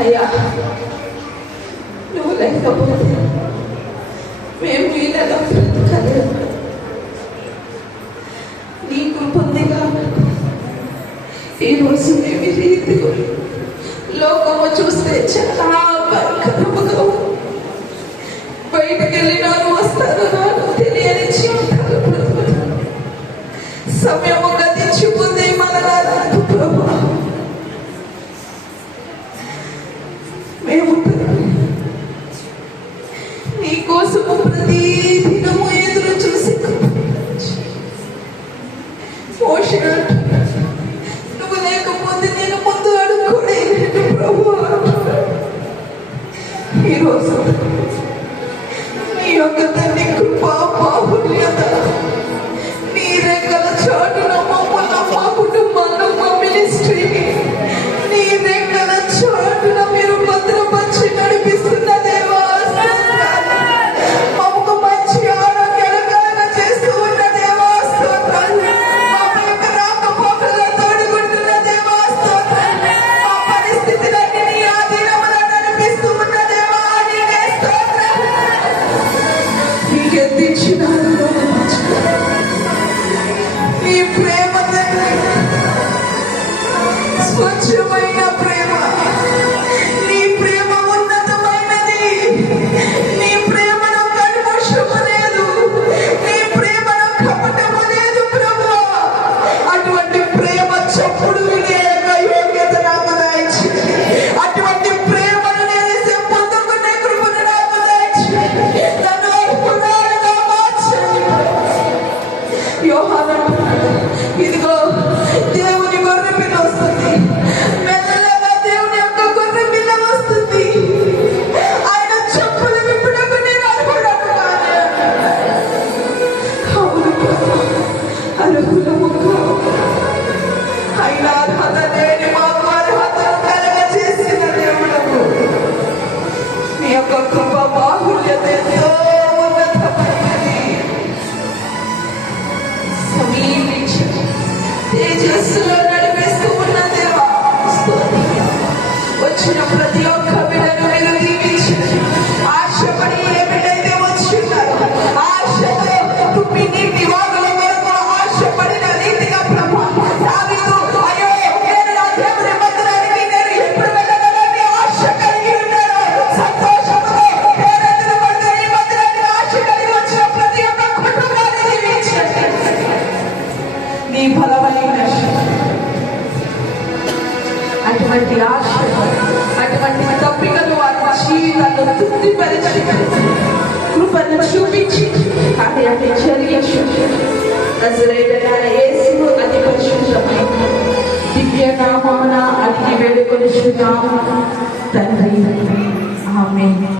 అయ్యా నువ్వు లేకపోతే మేము వీళ్ళలో బ్రతకలేము. నీకు పొందిగా ఈరోజు మేము రీతిలో లోకము చూస్తే చాలా భయంకరముగా బయటకు వెళ్ళినారు వస్తారు నాకు తెలియని జీవితాలు సమయము గతించిపోతే మన ప్రభు మేము కోసము ప్రతి దినము ఎదురు చూసి పోషణ నువ్వు లేకపోతే నేను ముందు అడుక్కోలేదు ప్రభు. ఈరోజు నీ యొక్క తండ్రి కృపా బాహుల్యత నీ రెక్కల చాటున మమ్మల్ని, మా కుటుంబాలను, మా మినిస్ట్రీని నీ రెక్కల చాటున మీరు భద్రపరిచి నడిపిస్తున్న దేవా, మాకు మంచి ఆరోగ్యాలు కలగ చేస్తూ ఉన్న దేవా స్తోత్రాలు. మా యొక్క రాకపోకల్లో తోడుకుంటున్న దేవా స్తోత్రాలు. మా పరిస్థితులన్నీ నీ ఆధీనములో నడిపిస్తూ ఉన్న దేవా నీకే స్తోత్రాలు. నీకే దించినారు నీ ప్రేమ తండ్రి, స్వచ్ఛమైన ప్రేమ, నీ ప్రేమ ఉన్నతమైనది. నీ ప్రేమలో కల్మషము లేదు, నీ ప్రేమలో కపటము లేదు ప్రభువా. అటువంటి ప్రేమ చప్పుడు వినే యోగ్యత నాకు దయచేయండి. అటువంటి ప్రేమను నేను పొందుకునే కృపను నాకు దయచేయండి. నన్ను అర్పణగా మార్చండి. యోహాను ఇదిగో దేవుని గొర్రె పిల్ల వస్తుంది, మెల్లగా దేవుని యొక్క గొర్రె పిల్ల వస్తుంది. ఆయన చెప్పులు విప్పుడకు నేను అర్హుడను కానే. అవును అర్హులము అయినా అర్హత లేని మాకు అర్హతను కలగజేసిన దేవుడము. నీ యొక్క కృప బాహుల్యత ఎంతో ఉన్నతమైనది. సమీపించి తేజస్సులో నడిపిస్తూ ఉన్న దేవా స్తోత్రం. వచ్చిన ప్రతి ఒక్క బిడ్డను మీరు దీవించండి. ఆశపడి ఏ బిడ్డైతే వచ్చిన్నారో ఆశతో మీ నీటి వాగుల వరకు ఆశపడిన రీతిగా ప్రభా దావీదు అయ్యో నేను నా దేవుని మందిరానికి నేను ఎప్పుడు వెళ్ళగలని ఆశ కలిగి ఉన్నాను. సంతోషంతో పేరెత్తున పడిన ఈ మందిరానికి ఆశ కలిగి వచ్చిన ప్రతి ఒక్క కుటుంబాన్ని దీవించండి. నీ బలమైన అటువంటి ఆశ, అటువంటి తప్పికలు వారి జీవితాల్లో తృప్తిపరిచి కృపను చూపించి కార్యాన్ని జరిగించు. నజరేయుడైన యేసు అతి పరిశుద్ధమైన దివ్య నామమున అడిగి వేడుకొనుచున్నాము తండ్రి. ఆమేన్.